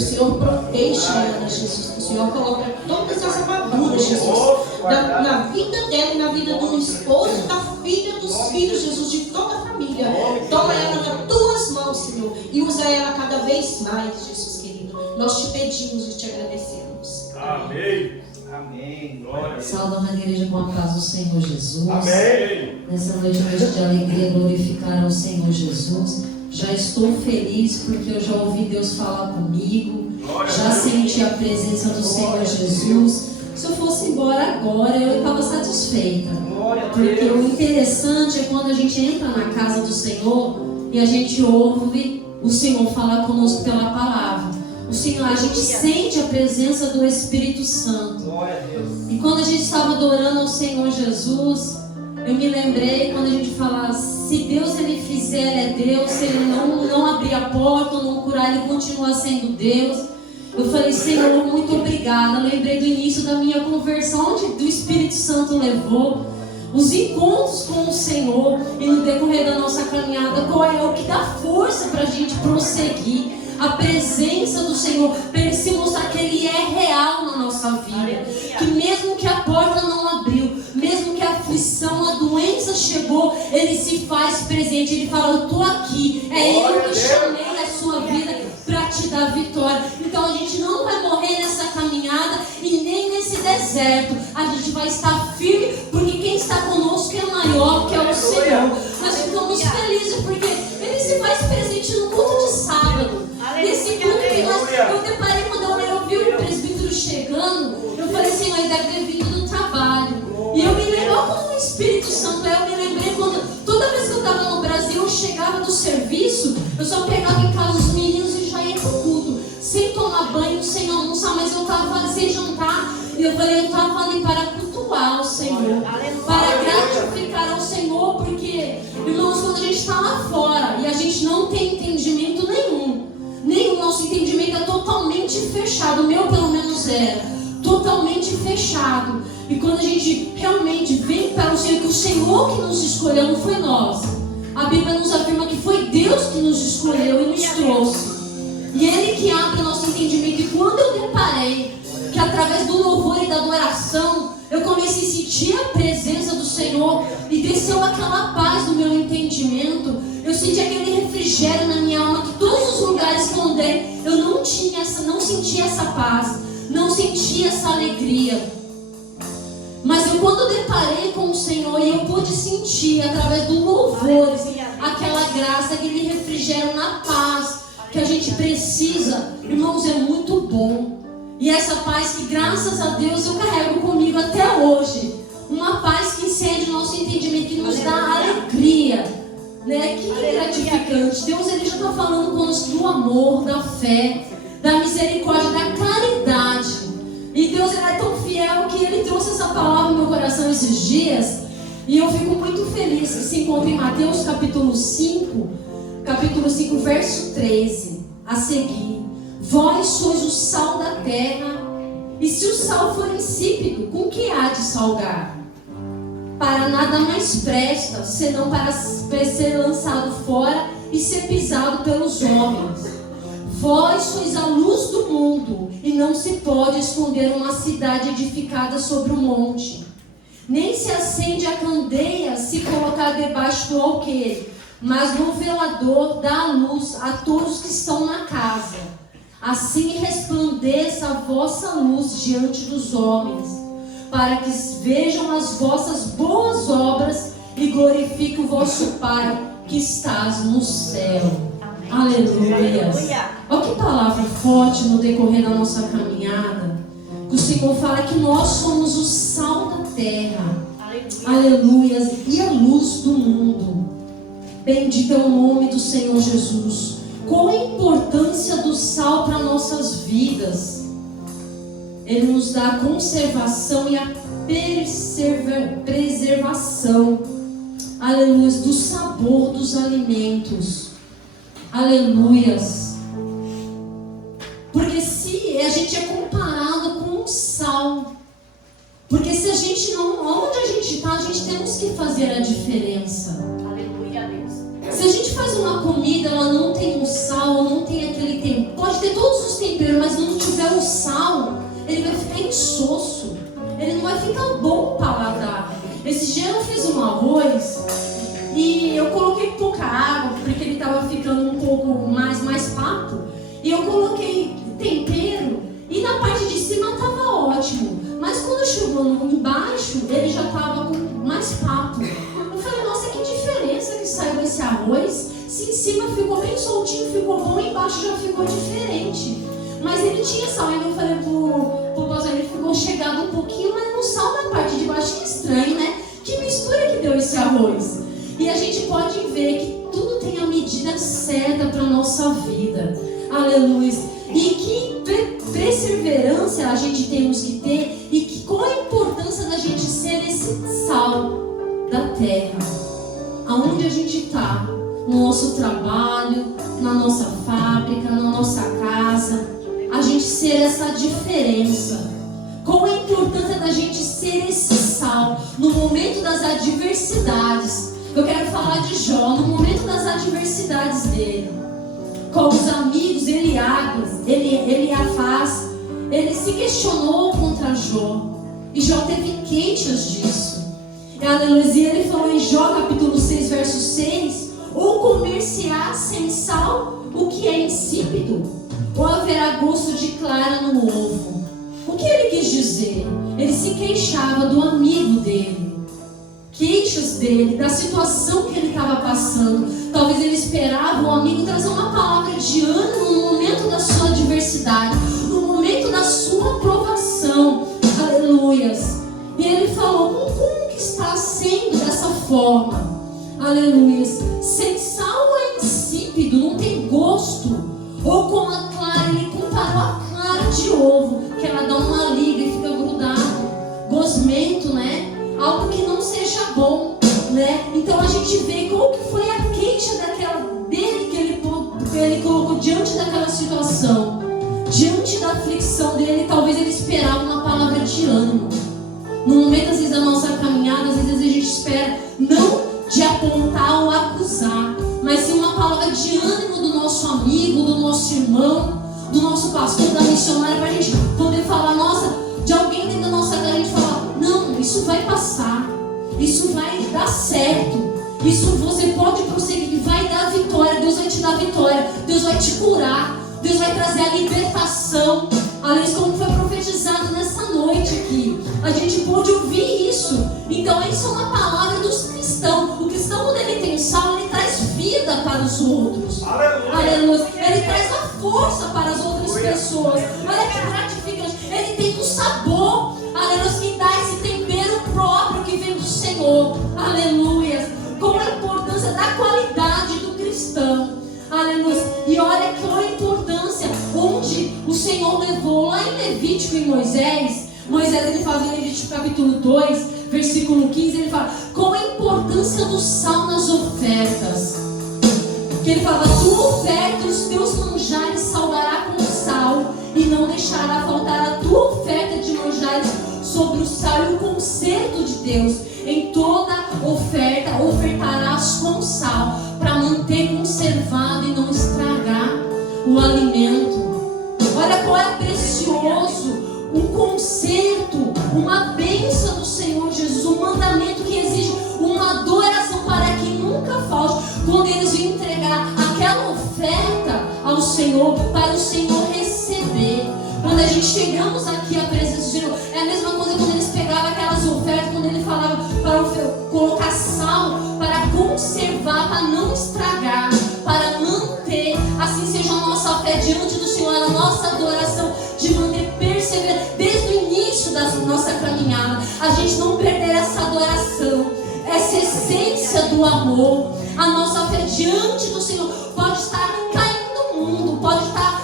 o Senhor protege ela, Jesus. Que o Senhor coloca todas as armaduras, Jesus, na vida dela e na vida do esposo, da filha, dos filhos, Jesus, de toda a família. Toma ela nas tuas mãos, Senhor, e usa ela cada vez mais, Jesus querido. Nós te pedimos e te agradecemos. Amém. Amém. Glória. Salva na igreja com a paz do Senhor Jesus. Amém. Nessa noite de alegria, glorificar ao Senhor Jesus. Já estou feliz porque eu já ouvi Deus falar comigo. Já senti a presença do Senhor Jesus. Se eu fosse embora agora, eu estava satisfeita. Porque o interessante é quando a gente entra na casa do Senhor e a gente ouve o Senhor falar conosco pela palavra. O Senhor, a gente sente a presença do Espírito Santo. E quando a gente estava adorando ao Senhor Jesus, eu me lembrei quando a gente fala, se Deus ele fizer, ele é Deus. Se ele não abrir a porta ou não curar, ele continua sendo Deus. Eu falei, Senhor, muito obrigada. Eu lembrei do início da minha conversão, onde o Espírito Santo levou os encontros com o Senhor. E no decorrer da nossa caminhada, qual é o que dá força para a gente prosseguir? A presença do Senhor, para Ele se mostrar que Ele é real na nossa vida. Que mesmo que a porta não abriu, mesmo que a aflição, a doença chegou, Ele se faz presente. Ele fala, eu estou aqui. É eu que chamei a sua vida para te dar vitória. Então a gente não vai morrer nessa caminhada e nem nesse deserto. A gente vai estar firme, porque quem está conosco é maior, que é o Senhor. Nós ficamos felizes porque Ele se faz presente no culto de sábado. Nesse culto que eu deparei quando eu vi o presbítero chegando, eu falei assim, ele deve ter vindo do trabalho. E eu me lembro, como o Espírito Santo é, eu me lembrei quando, toda vez que eu estava no Brasil, eu chegava do serviço, eu só pegava em casa os meninos e já ia pro culto, sem tomar banho, sem almoçar, mas eu estava sem jantar. E eu falei, eu estava ali para cultuar o Senhor, para gratificar ao Senhor, porque, irmãos, quando a gente está lá fora e a gente não tem entendimento nenhum, nosso entendimento é totalmente fechado, o meu pelo menos era totalmente fechado. E quando a gente realmente vem para o Senhor, que o Senhor que nos escolheu, não foi nós. A Bíblia nos afirma que foi Deus que nos escolheu e nos trouxe. E Ele que abre o nosso entendimento. E quando eu deparei que através do louvor e da adoração, eu comecei a sentir a presença do Senhor e desceu aquela paz no meu entendimento, eu senti aquele refrigério na minha alma, que todos os lugares que eu andei, eu não sentia essa paz, não sentia essa alegria. Mas eu, quando deparei com o Senhor, e eu pude sentir através do louvor aquela graça, aquele refrigério na paz que a gente precisa, irmãos, é muito bom. E essa paz que, graças a Deus, eu carrego comigo até hoje. Uma paz que excede o nosso entendimento, que nos dá alegria, né? Que gratificante. Deus, Ele já está falando conosco do amor, da fé, da misericórdia, da caridade. E Deus, Ele é tão fiel que Ele trouxe essa palavra no meu coração esses dias. E eu fico muito feliz. Se encontra em Mateus capítulo 5, verso 13, a seguir. Vós sois o sal da terra, e se o sal for insípido, com que há de salgar? Para nada mais presta, senão para ser lançado fora e ser pisado pelos homens. Vós sois a luz do mundo, e não se pode esconder uma cidade edificada sobre um monte. Nem se acende a candeia se colocar debaixo do alqueire, mas no velador dá a luz a todos que estão na casa. Assim resplandeça a vossa luz diante dos homens, para que vejam as vossas boas obras e glorifiquem o vosso Pai que estás no céu. Aleluia. Olha que palavra forte no decorrer da nossa caminhada. Que o Senhor fala que nós somos o sal da terra. Aleluia. E a luz do mundo. Bendito é o nome do Senhor Jesus. Qual a importância do sal para nossas vidas? Ele nos dá a conservação e a preservação, aleluia, do sabor dos alimentos, aleluias. Porque se a gente é comparado com o sal, porque se a gente não, onde a gente está, a gente temos que fazer a diferença. Aleluia, Deus. Se a gente faz uma comida, ela não tem um sal, não tem aquele tempero, pode ter todos os temperos, mas não tiver o sal, ele vai ficar insosso. Ele não vai ficar bom para paladar. Esse dia eu fiz um arroz e eu coloquei pouca água, porque ele estava ficando um pouco mais papo. E eu coloquei tempero e na parte de cima estava ótimo. Mas quando chegou embaixo, ele já estava com mais papo. Eu falei, nossa, que diferença que saiu esse arroz. Se em cima ficou bem soltinho, ficou bom, embaixo já ficou diferente. Mas ele tinha sal, ainda eu falei pro pastor, ele ficou chegado um pouquinho, mas no sal na parte de baixo, que estranho, né? Que mistura que deu esse arroz. E a gente pode ver que tudo tem a medida certa para a nossa vida. Aleluia. E que perseverança a gente temos que ter, e que, qual a importância da gente ser esse sal da terra. Aonde a gente está, no nosso trabalho, na nossa fábrica, na nossa casa, a gente ser essa diferença. Qual a importância da gente ser esse sal no momento das adversidades? Eu quero falar de Jó, no momento das adversidades dele. Com os amigos, Eliafaz, ele se questionou contra Jó. E Jó teve queixas disso. Aleluia. E ele falou em Jó, capítulo 6, verso 6: ou comer-se-á sem sal o que é insípido, ou haverá gosto de clara no ovo. O que ele quis dizer? Ele se queixava do amigo dele. Queixas dele, da situação que ele estava passando. Talvez ele esperava o amigo trazer uma palavra de ânimo no momento da sua adversidade, no momento da sua provação. Aleluias. E ele falou, como que está sendo dessa forma? Aleluias. Sem sal é insípido, não tem gosto. Ou como a clara, ele comparou a clara de ovo, que ela dá uma liga e fica grudado, gosmento, né? Algo que não seja bom, né? Então a gente vê qual que foi a queixa dele que ele colocou diante daquela situação, diante da aflição dele. Talvez ele esperava uma palavra de ânimo. No momento, às vezes, da nossa caminhada, às vezes a gente espera não de apontar ou acusar, mas sim uma palavra de ânimo do nosso amigo, do nosso irmão, do nosso pastor, da missionária, para a gente poder falar, nossa, de alguém dentro da nossa casa, a gente falar, não, isso vai passar, isso vai dar certo, isso você pode prosseguir, vai dar vitória, Deus vai te dar vitória, Deus vai te curar, Deus vai trazer a libertação. Aliás, como foi profetizado nessa noite aqui, a gente pôde ouvir isso. Então isso é uma palavra dos cristãos. O cristão, quando ele tem sal, ele traz vida para os outros. Aleluia. Aleluia. Ele traz a força para as outras pessoas. Olha que gratificante. Ele tem um sabor, aleluia, que dá esse tempero próprio que vem do Senhor. Aleluia. Com a importância da qualidade do cristão. Aleluia. E olha que a importância onde o Senhor levou lá em Levítico e Moisés, ele fala em Levítico capítulo 2, versículo 15, ele fala qual a importância do sal nas ofertas. Que ele fala, tua oferta, os teus manjares salgará com sal, e não deixará faltar a tua oferta de manjares sobre o sal e o conserto de Deus. Em toda oferta ofertarás com sal, para manter conservado e não estragar o alimento. Olha qual é precioso, um conserto, uma bênção do Senhor Jesus, um mandamento que exige uma adoração para que nunca falte. Quando eles iam entregar aquela oferta ao Senhor, para o Senhor receber. Quando a gente chegamos aqui à presença do Senhor, é a mesma coisa quando eles pegavam aquelas ofertas, quando ele falava para colocar sal, para conservar, para não estragar, para manter, assim seja a nossa fé diante do Senhor, a nossa adoração, de manter perseverante, desde o início da nossa caminhada, a gente não perder essa adoração, essa essência do amor. A nossa fé diante do Senhor pode estar caindo o mundo, pode estar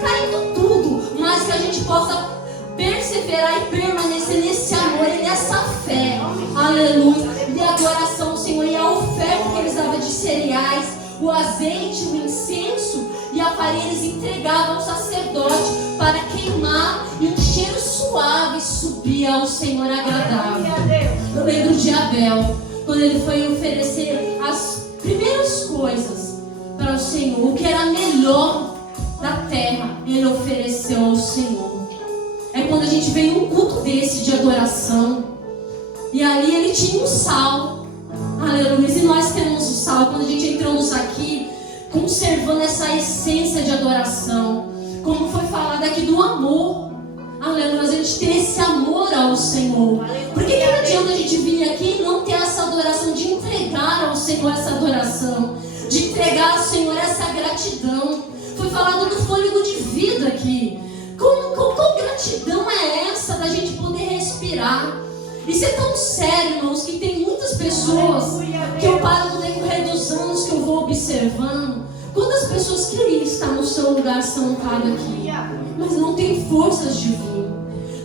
caindo tudo, mas que a gente possa perseverar e permanecer nesse amor e nessa fé. Aleluia. E a adoração ao Senhor, e a oferta que eles davam de cereais, o azeite, o incenso e a farinha, eles entregavam ao sacerdote para queimar, e um cheiro suave subia ao Senhor agradável. Eu lembro de Abel, quando ele foi oferecer as primeiras coisas para o Senhor, o que era melhor da terra ele ofereceu ao Senhor. É quando a gente vem num culto desse de adoração, e ali ele tinha um sal, aleluia, e nós temos o sal. Quando a gente entramos aqui, conservando essa essência de adoração, como foi falado aqui do amor, aleluia, a gente ter esse amor ao Senhor. Por que não adianta a gente vir aqui e não ter essa adoração, de entregar ao Senhor essa adoração, de entregar ao Senhor essa gratidão? Foi falado do fôlego de vida aqui. Qual gratidão é essa da gente poder respirar? Isso é tão sério, irmãos, que tem muitas pessoas que eu paro no decorrer dos anos que eu vou observando. Quantas pessoas queriam estar no seu lugar sentado aqui, mas não tem forças de vir.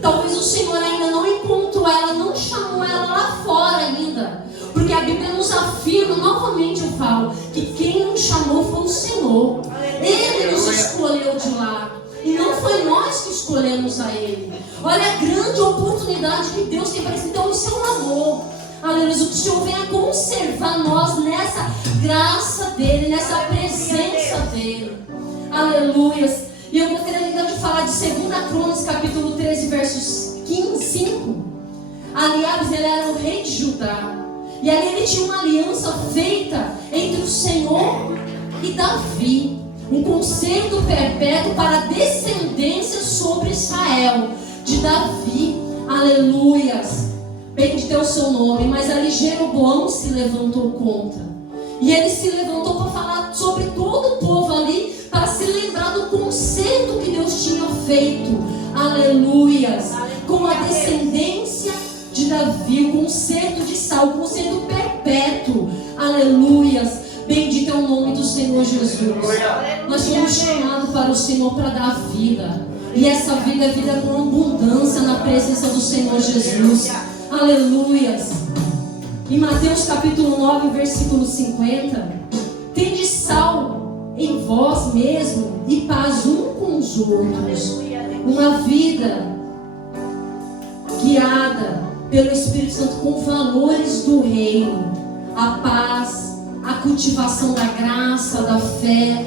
Talvez o Senhor ainda não encontrou ela, não chamou ela lá fora ainda. Porque a Bíblia nos afirma, novamente eu falo, que quem nos chamou foi o Senhor. Ele nos escolheu de lá. E não foi nós que escolhemos a Ele. Olha a grande oportunidade que Deus tem para isso. Então isso é um amor. Aleluia. Que o Senhor venha conservar nós nessa graça dEle, nessa presença dEle. Aleluia. E eu gostaria ainda de falar de 2 Crônicas, capítulo 13, versos 5. Aliás, ele era o rei de Judá. E ali ele tinha uma aliança feita entre o Senhor e Davi. Um concerto perpétuo para a descendência sobre Israel, de Davi. Aleluias. Bendito é o seu nome. Mas ali Jeroboão se levantou contra. E ele se levantou para falar sobre todo o povo ali, para se lembrar do concerto que Deus tinha feito. Aleluias. Com a descendência de Davi, o concerto de Saul, o concerto perpétuo. Aleluias. Bendito é o nome do Senhor Jesus. Nós somos chamados para o Senhor para dar vida. E essa vida é vida com abundância na presença do Senhor Jesus. Aleluias. Em Mateus capítulo 9, versículo 50. Tende sal em vós mesmo e paz um com os outros. Uma vida guiada pelo Espírito Santo com valores do reino. A paz, a cultivação da graça, da fé,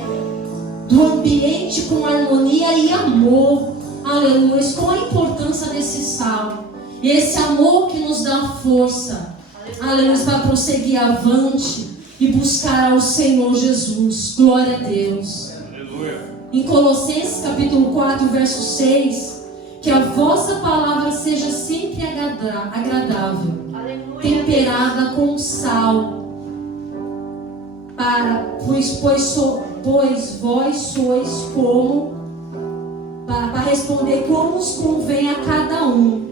do ambiente com harmonia e amor. Aleluia. Qual a importância desse sal? E esse amor que nos dá força, aleluia, para prosseguir avante e buscar ao Senhor Jesus. Glória a Deus. Aleluia. Em Colossenses capítulo 4, verso 6, que a vossa palavra seja sempre agradável, temperada com sal, pois vós sois como, para responder como os convém a cada um.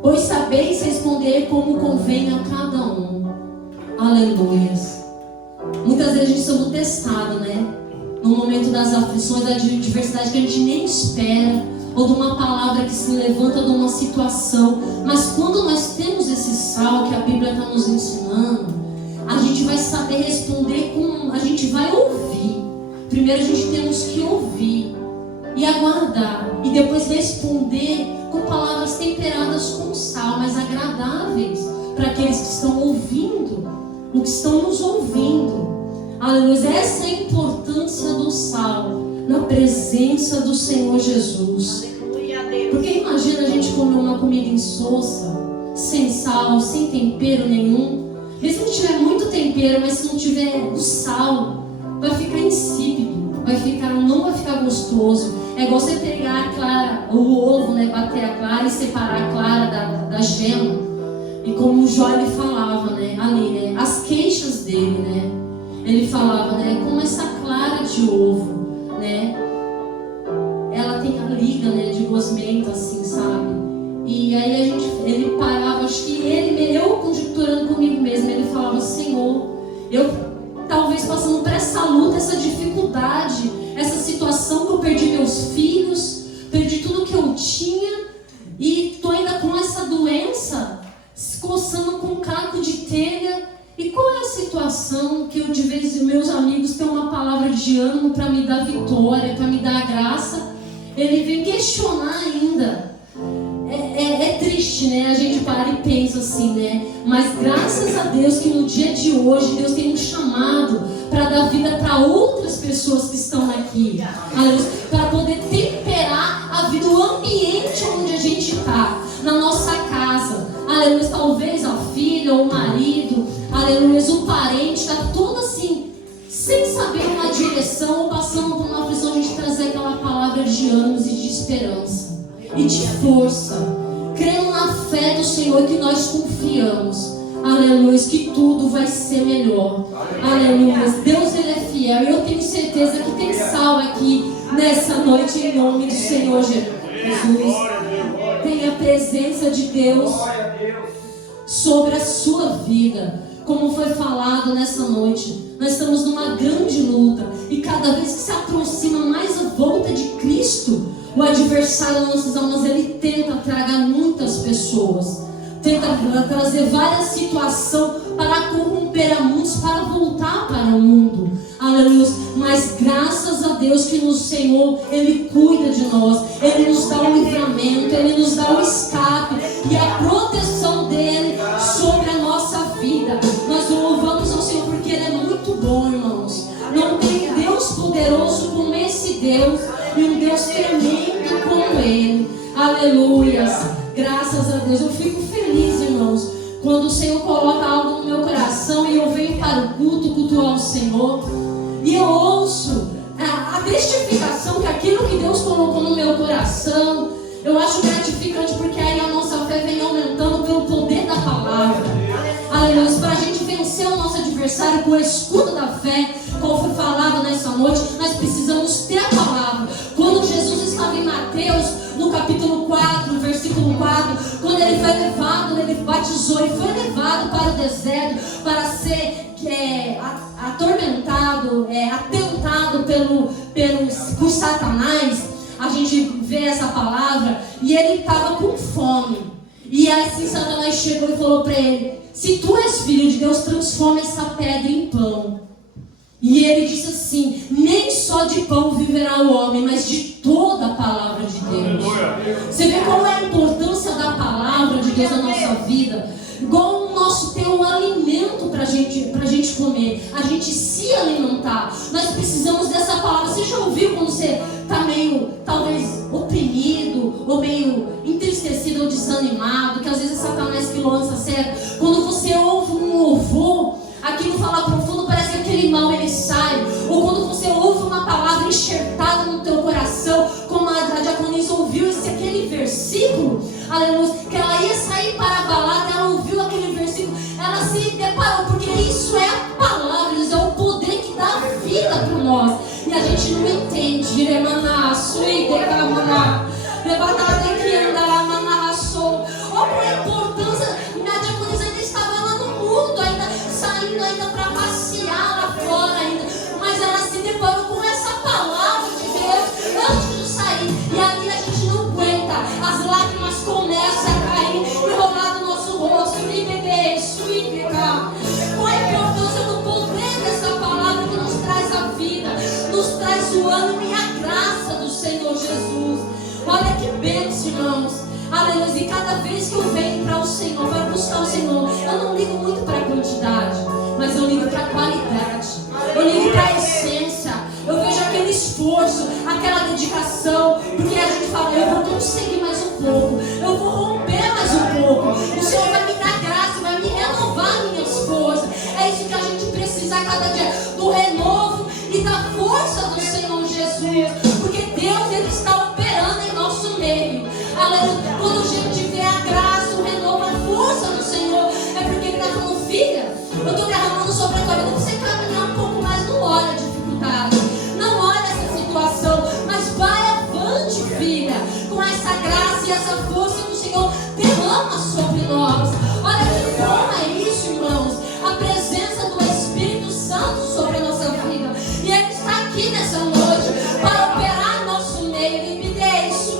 Pois sabeis responder como convém a cada um. Aleluias. Muitas vezes a gente sendo testado, né? No momento das aflições, da adversidade que a gente nem espera, ou de uma palavra que se levanta de uma situação. Mas quando nós temos esse sal que a Bíblia está nos ensinando, a gente vai saber responder a gente vai ouvir. Primeiro a gente temos que ouvir e aguardar, e depois responder com palavras temperadas com sal, mas agradáveis para aqueles que estão ouvindo, o que estão nos ouvindo. Aleluia. Essa é a importância do sal na presença do Senhor Jesus. Porque imagina a gente comer uma comida insossa, sem sal, sem tempero nenhum. Mesmo que tiver muito tempero, mas se não tiver o sal, vai ficar insípido, não vai ficar gostoso. É igual você pegar a clara, o ovo, né, bater a clara e separar a clara da gema. E como o Jó ele falava, né, ali, né, as queixas dele, né, ele falava, né, como essa clara de ovo, né, ela tem a liga, né, de gosmento, assim, sabe? E aí ele parava, acho que eu conjecturando comigo mesmo, ele falava, Senhor, eu talvez passando por essa luta, essa dificuldade, essa situação que eu perdi meus filhos, perdi tudo que eu tinha, e estou ainda com essa doença, se coçando com um caco de telha. E qual é a situação que eu, de vez em meus amigos têm uma palavra de ânimo para me dar vitória, para me dar graça, ele vem questionar ainda. É triste, né? A gente para e pensa assim, né? Mas graças a Deus que no dia de hoje Deus tem nos chamado para dar vida para outras pessoas que estão aqui, aleluia, para poder temperar a vida, o ambiente onde a gente está, na nossa casa, aleluia, talvez a filha ou o marido, aleluia, um parente, está todo assim, sem saber uma direção ou passando por uma aflição, a gente trazer aquela palavra de ânimo e de esperança e de força, crendo na fé do Senhor, que nós confiamos, aleluia, que tudo vai ser melhor, aleluia. Deus, Ele é fiel, e eu tenho certeza que tem sal aqui nessa noite, em nome do Senhor Jesus. Tem a presença de Deus sobre a sua vida. Como foi falado nessa noite, nós estamos numa grande luta, e cada vez que se aproxima mais a volta de Cristo, o adversário das nossas almas, ele tenta tragar muitas pessoas, tenta trazer várias situações para corromper a muitos, para voltar para o mundo, aleluia. Mas graças a Deus que no Senhor Ele cuida de nós, Ele nos dá o livramento, Ele nos dá o escape e a proteção dEle sobre a nossa vida. Nós louvamos ao Senhor porque Ele é muito bom, irmãos. Não tem Deus poderoso como esse Deus, e um Deus tremendo como Ele, aleluias. Graças a Deus, eu fico feliz, irmãos, quando o Senhor coloca algo no meu coração e eu venho para o culto, cultuar o Senhor, e eu ouço a testificação que aquilo que Deus colocou no meu coração, eu acho gratificante, porque aí a nossa fé vem aumentando pelo poder da palavra, aleluia, para a gente vencer o nosso adversário com o escudo da fé, como foi falado nessa noite, nós precisamos ter a palavra. Quando Jesus estava em Mateus, no capítulo 4, versículo 4, quando ele foi levado, ele batizou, ele foi levado para o deserto para ser atormentado, atentado por Satanás. A gente vê essa palavra, e ele estava com fome, e assim Satanás chegou e falou para ele: se tu és filho de Deus, transforma essa pedra em pão. E ele disse assim: nem só de pão viverá o homem, mas de toda a palavra de Deus. Você vê qual é a importância da palavra de Deus na nossa vida? Igual o nosso ter um alimento pra gente comer, a gente se alimentar. Nós precisamos dessa palavra. Você já ouviu quando você está meio, talvez, oprimido, ou meio entristecido ou desanimado, que às vezes é Satanás que lança certo? Quando você ouve um louvor, aquilo fala profundo, parece que aquele mal ele sai. Ou quando você ouve uma palavra enxertada no teu coração, como a diaconisa ouviu aquele versículo, aleluia, que ela ia sair para a balada, ela ouviu aquele versículo, ela se deparou, porque isso é a palavra, isso é o poder que dá vida para nós, e a gente não entende. Olha a importância, a diaconisa ainda estava lá no mundo, ainda saindo ainda para passear lá fora ainda, mas ela se deparou com essa palavra de Deus antes de sair, e ali a gente não aguenta, as lágrimas começam a cair e rolar no nosso rosto, e beber isso, e pegar. Qual a importância do poder dessa palavra que nos traz a vida, nos traz o ânimo e a graça do Senhor Jesus? Olha que bênção, irmãos. Aleluia. E cada vez que eu venho para o Senhor, para buscar o Senhor, eu não ligo muito para a quantidade, mas eu ligo para a qualidade, eu ligo para a essência. Eu vejo aquele esforço, aquela dedicação, porque a gente fala: eu vou conseguir mais um pouco, eu vou romper mais um pouco, o Senhor vai me dar graça, vai me renovar minhas forças. É isso que a gente precisa a cada dia, do renovo e da força do Senhor Jesus, porque Deus, Ele está operando em nosso meio. Aleluia. Quando a gente vê a graça, o renovo, a força do Senhor, é porque Ele está falando: filha, eu estou derramando sobre a tua vida, você caminhar um pouco mais, não olha a dificuldade, não olha essa situação, mas vai avante, filha, com essa graça e essa força que o Senhor derrama sobre nós. Olha que bom é isso, irmãos, a presença do Espírito Santo sobre a nossa vida, e Ele está aqui nessa noite para operar em nosso meio. Ele me dê isso,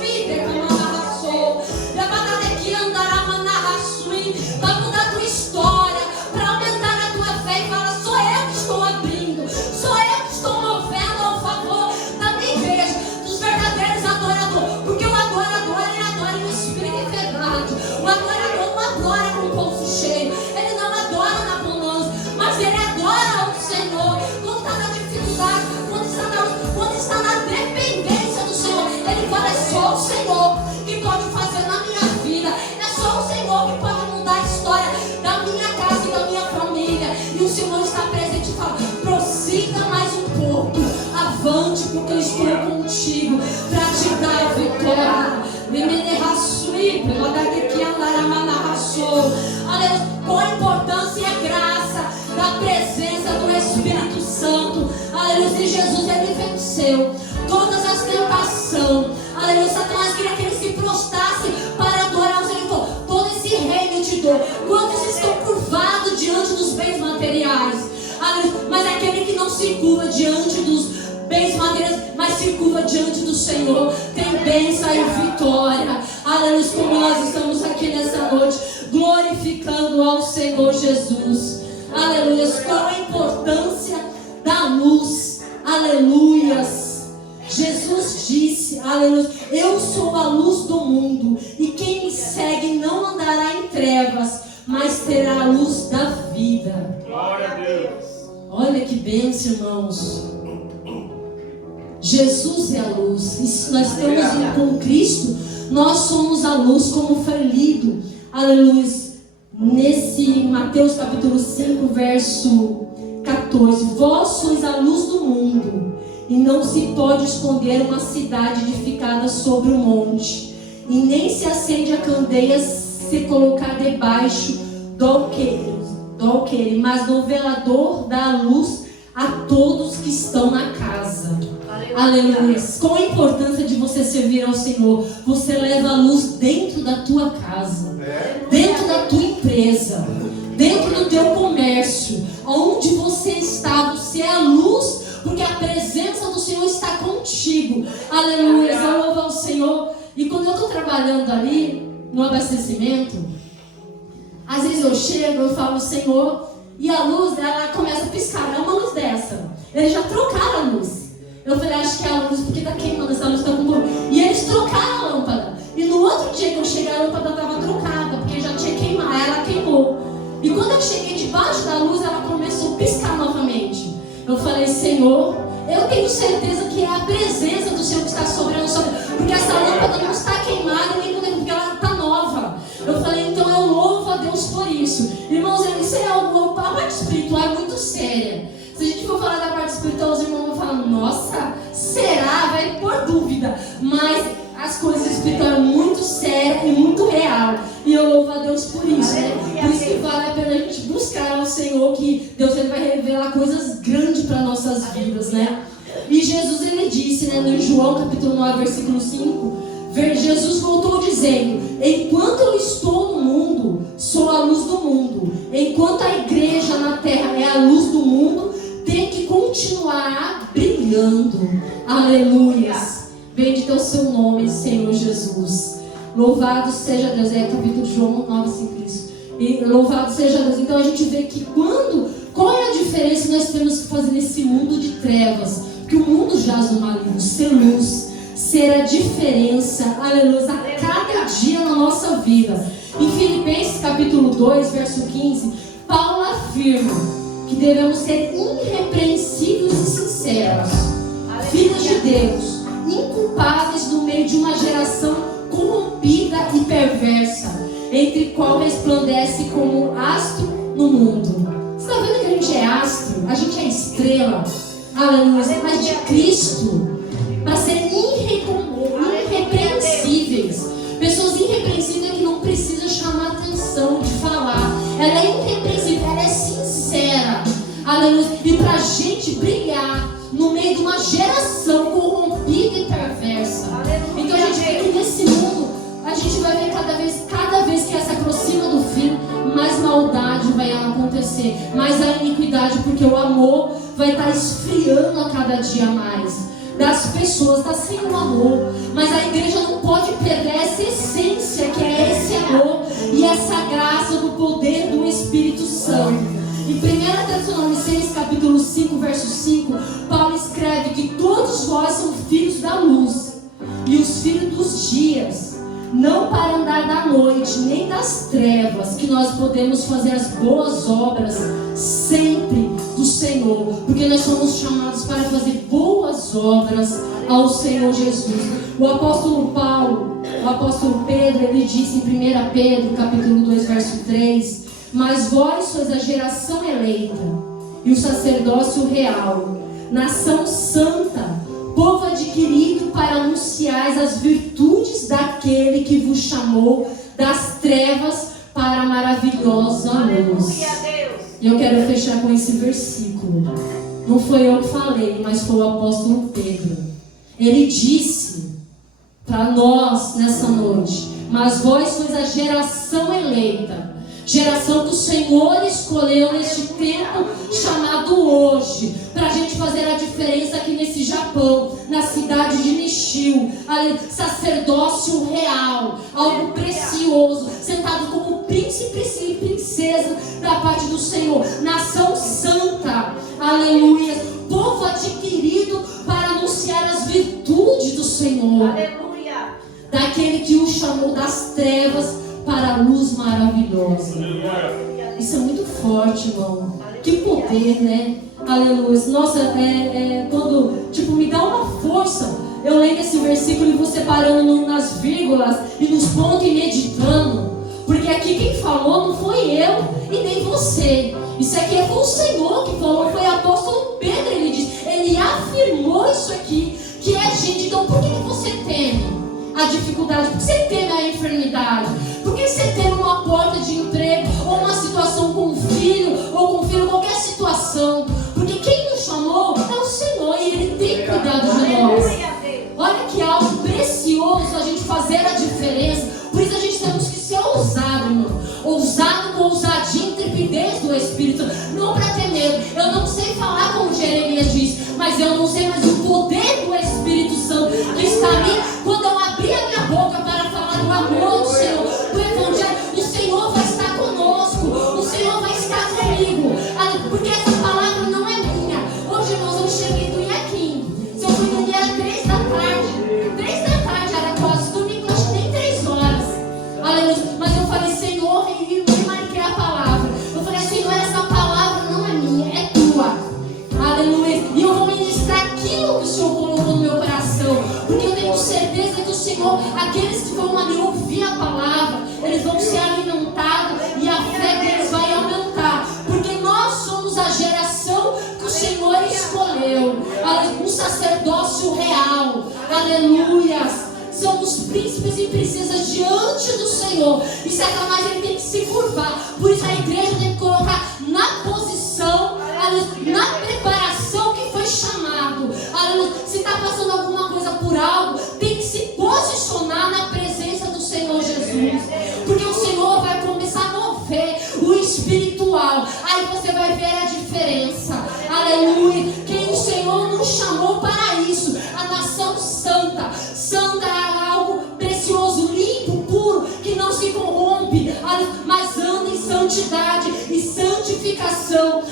para mudar a tua história, para aumentar a tua fé, e fala: sou eu que estou abrindo, sou eu que estou movendo ao favor da minha igreja, dos verdadeiros adoradores, porque o adorador, ele adora em espírito e verdade, o adorador não adora noite, porque eu estou contigo para te dar a vitória. Qual a importância e a graça da presença do Espírito Santo. Aleluia. E Jesus, ele venceu todas as tentações. Aleluia. Satanás queria que ele se prostrasse para adorar o Senhor. Todo esse reino eu te dou. Quantos estão curvados diante dos bens materiais? Aleluia. Mas aquele que não se curva diante dos bens materiais, mas se curva diante do Senhor, tem bênção e vitória. Aleluia. Como nós estamos aqui nessa noite, glorificando ao Senhor Jesus. Aleluia. Qual a importância da luz? Aleluias. Jesus disse, aleluia, eu sou a luz do mundo, e quem me segue não andará em trevas, mas terá a luz da vida. Glória a Deus. Olha que bênção, irmãos. Jesus é a luz. E se nós estamos com Cristo, nós somos a luz, como foi lido, aleluia, nesse Mateus capítulo 5, verso 14. Vós sois a luz do mundo, e não se pode esconder uma cidade edificada sobre um monte, e nem se acende a candeia se colocar debaixo do alqueire, mas no velador dá a luz a todos que estão na casa. Aleluia. Com a importância de você servir ao Senhor, você leva a luz dentro da tua casa, dentro da tua empresa, dentro do teu comércio, onde você está, você é a luz, porque a presença do Senhor está contigo. Aleluia. Eu louvo ao Senhor. E quando eu estou trabalhando ali no abastecimento, às vezes eu chego, eu falo, Senhor, e a luz, ela começa a piscar. É uma luz dessa. Eles já trocaram a luz. Eu falei, acho que é a luz, porque está queimando, essa luz está com cor. E eles trocaram a lâmpada. E no outro dia que eu cheguei, a lâmpada estava trocada, porque já tinha queimado, ela queimou. E quando eu cheguei debaixo da luz, ela começou a piscar novamente. Eu falei, Senhor, eu tenho certeza que é a presença do Senhor que está sobre ela, porque essa lâmpada não está queimada, nem porque ela está nova. Eu falei, então eu louvo a Deus por isso. Irmãos, isso é algo, a parte espiritual é muito séria. Se a gente for falar da parte espiritual, os irmãos vão falar, nossa, será? Vai pôr dúvida. Mas as coisas espirituais são muito sérias e muito real. E eu louvo a Deus por isso, né? Por isso que vale a pena a gente buscar ao Senhor, que Deus ele vai revelar coisas grandes para nossas vidas, né? E Jesus ele disse, né, no João capítulo 9, versículo 5, Jesus voltou dizendo, enquanto eu estou no mundo, sou a luz do mundo. Enquanto a igreja na terra é a luz do mundo, tem que continuar brilhando. Aleluias. Bendito é o seu nome, Senhor Jesus. Louvado seja Deus. É capítulo de João 9, 5, isso. E louvado seja Deus. Então a gente vê que qual é a diferença que nós temos que fazer nesse mundo de trevas? Porque o mundo jaz no maligno. Ser luz, ser a diferença, aleluia, a cada dia na nossa vida. Em Filipenses capítulo 2, verso 15, Paulo afirma que devemos ser irrepreensíveis e sinceros, filhos de Deus, inculpáveis no meio de uma geração corrompida e perversa, entre qual resplandece como astro no mundo. Você está vendo que a gente é astro? A gente é estrela, aleluia, mas de Cristo, para ser irrepreensíveis. Pessoas irrepreensíveis que não precisam chamar atenção de falar. Ela é irrepreensível, ela é sincera. Aleluia. E para a gente brilhar no meio de uma geração corrompida e perversa. Então a gente vê que nesse mundo a gente vai ver cada vez que ela se aproxima do fim, mais maldade vai acontecer, mais a iniquidade, porque o amor vai estar esfriando a cada dia mais das pessoas, está sem o amor. Mas a igreja não pode perder essa essência que é esse amor e essa graça do poder do Espírito Santo. Em 1 Tessalonicenses capítulo 5, verso 5, Paulo escreve que todos vós são filhos da luz e os filhos dos dias, não para andar da noite nem das trevas, que nós podemos fazer as boas obras sempre do Senhor, porque nós somos chamados para fazer boas obras ao Senhor Jesus. O apóstolo Pedro, ele disse em 1 Pedro capítulo 2, verso 3, mas vós sois a geração eleita e o sacerdócio real, nação santa, povo adquirido para anunciar as virtudes daquele que vos chamou das trevas para a maravilhosa luz. E eu quero fechar com esse versículo. Não foi eu que falei, mas foi o apóstolo Pedro. Ele disse para nós nessa noite: mas vós sois a geração eleita, geração que o Senhor escolheu neste tempo chamado hoje, para a gente fazer a diferença aqui nesse Japão, na cidade de Nishio. Sacerdócio real, algo precioso, sentado como príncipe e princesa da parte do Senhor, nação santa, aleluia, povo adquirido para anunciar as virtudes do Senhor, aleluia, daquele que o chamou das trevas para a luz maravilhosa. Isso é muito forte, irmão. Que poder, né? Aleluia. Nossa, quando, me dá uma força. Eu leio esse versículo e vou separando nas vírgulas e nos pontos e meditando. Porque aqui quem falou não foi eu e nem você. Isso aqui foi o Senhor que falou, foi o apóstolo Pedro. Ele afirmou isso aqui, que é gente. Então por que você teme a dificuldade? Por que você teme a enfermidade? Por que você teme uma porta de emprego, ou uma situação com um filho, qualquer situação? Porque quem nos chamou é o Senhor e Ele tem cuidado de nós. Olha que algo precioso a gente fazer a diferença. Por isso a gente temos que ser ousado, irmão. Ousado com ousadia e intrepidez do Espírito. Não para ter medo. Eu não sei falar como Jeremias diz, mas eu não sei mais o poder do Espírito Santo que está em mim. Quando eu abrir a minha boca para falar do amor do Senhor, do Evangelho, o Senhor vai estar conosco. O Senhor vai estar comigo. Porque essa palavra não é minha. Hoje, irmãos, eu cheguei do Iaquim. Se eu fui dormir era 3 da tarde. 3 da tarde era quase domingo, acho que nem 3 horas. Aleluia. Mas eu falei, Senhor, e marquei a palavra. Eu falei, Senhor, essa palavra não é minha, é tua. Aleluia. E eu vou ministrar aquilo que o Senhor colocou no meu coração. Porque eu tenho certeza que o Senhor, aqueles que vão ali ouvir a palavra, eles vão ser alimentados e a fé deles vai aumentar. Porque nós somos a geração que o Senhor escolheu. Um sacerdócio real. Aleluia. Somos príncipes e princesas diante do Senhor. E Satanás ele tem que se curvar. Por isso a igreja tem que colocar na posição, na preparação que foi chamado. Se está passando alguma coisa por algo, tem que se posicionar na presença do Senhor Jesus. Porque o Senhor vai começar a mover o espiritual. Aí você vai ver a diferença. Aleluia. Quem o Senhor nos chamou para isso. A nação santa. Santa é algo precioso, limpo, puro, que não se corrompe, mas anda em santidade e santificação.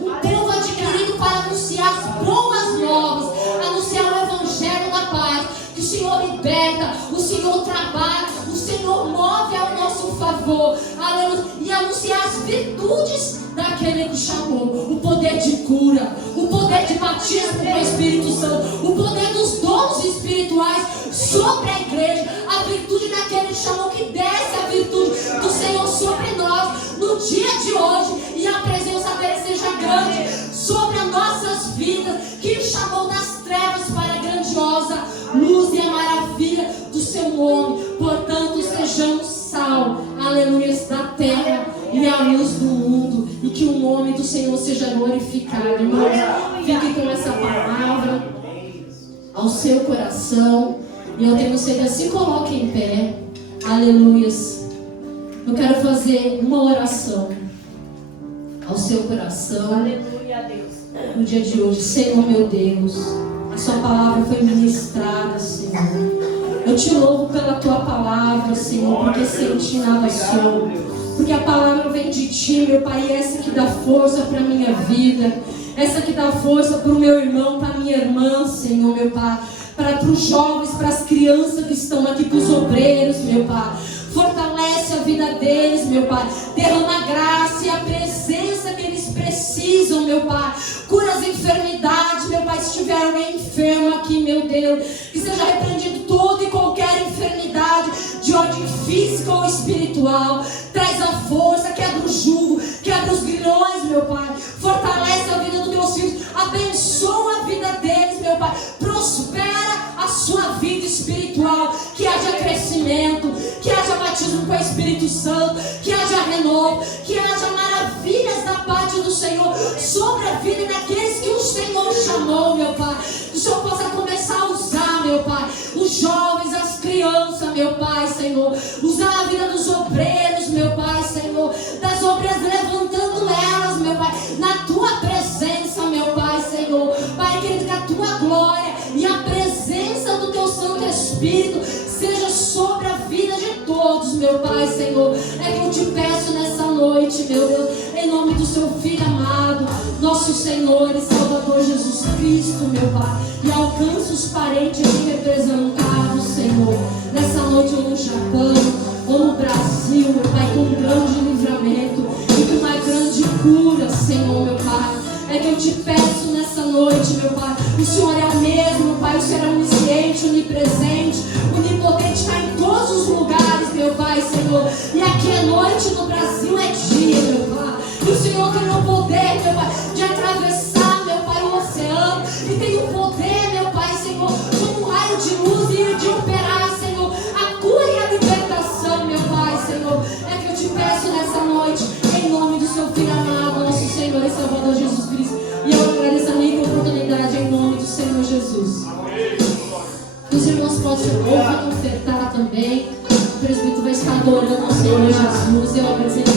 O povo adquirido para anunciar as boas novas, anunciar o Evangelho da paz, que o Senhor liberta, o Senhor trabalha, o Senhor move ao nosso favor, e anunciar as virtudes daquele que chamou, o poder de cura, o poder de batismo com o Espírito Santo, o poder dos dons espirituais sobre a igreja, a virtude daquele que chamou, que desce a virtude do Senhor sobre nós no dia de hoje, e a presença dele seja grande sobre as nossas vidas, que chamou das trevas para a grandiosa luz e a maravilha do seu nome. Portanto, sejamos sal, aleluia, da terra e a luz do mundo, e que o nome do Senhor seja glorificado. Irmãos, fique com essa palavra ao seu coração, e eu tenho certeza, se coloque em pé, aleluia. Eu quero fazer uma oração ao seu coração, aleluia, Deus, no dia de hoje. Senhor meu Deus, a sua palavra foi ministrada, Senhor. Eu te louvo pela tua palavra, Senhor, porque sem ti nada sou. Porque a palavra vem de ti, meu Pai, e essa que dá força para a minha vida, essa que dá força para o meu irmão, para a minha irmã, Senhor, meu Pai, para os jovens, para as crianças que estão aqui, para os obreiros, meu Pai. Fortalece a vida deles, meu Pai. Derrama a graça e a presença que eles precisam, meu Pai. Cura as enfermidades, meu Pai. Se tiver alguém enfermo aqui, meu Deus, que seja repreendido toda e qualquer enfermidade de ordem física ou espiritual. Traz a força, quebra o jugo, quebra os grilhões, meu Pai. Fortalece a vida dos teus filhos. Abençoa a vida deles, meu Pai. Prospera sua vida espiritual, que haja crescimento, que haja batismo com o Espírito Santo, que haja renovo, que haja maravilhas da parte do Senhor sobre a vida daqueles que o Senhor chamou, meu Pai. Que o Senhor possa começar a usar, meu Pai, os jovens, as crianças, meu Pai, Senhor. Usar a vida dos obreiros, meu Pai, Senhor. Das obreiras, levantando elas, meu Pai, na tua presença, meu Pai, Senhor. Pai querido, que a tua glória e a presença do teu Santo Espírito seja sobre a vida de todos, meu Pai, Senhor. É que eu te peço nessa noite, meu Deus, em nome do seu Filho amado, nosso Senhor e Salvador Jesus Cristo, meu Pai. E alcance os parentes aqui representados, Senhor, nessa noite ou no Japão, ou no Brasil, meu Pai, com um grande livramento e com uma grande cura, Senhor, meu Pai. É que eu te peço nessa noite, meu Pai. O Senhor é o mesmo, Pai. O Senhor é onisciente, onipresente, onipotente, está em todos os lugares, meu Pai, Senhor. E aqui é noite, no Brasil é dia, meu Pai. E o Senhor tem o poder, meu Pai, de atravessar, meu Pai, o oceano. E tem o poder, meu Pai, Senhor, como um raio de luz e de operar, Senhor, a cura e a libertação, meu Pai, Senhor. É que eu te peço nessa noite, em nome do seu Filho amado, nosso Senhor e Salvador Jesus Cristo. E eu agradeço a minha oportunidade em nome do Senhor Jesus. Os irmãos podem ouvir, ofertar também. O presbítero vai estar adorando ao Senhor Jesus. Eu agradeço.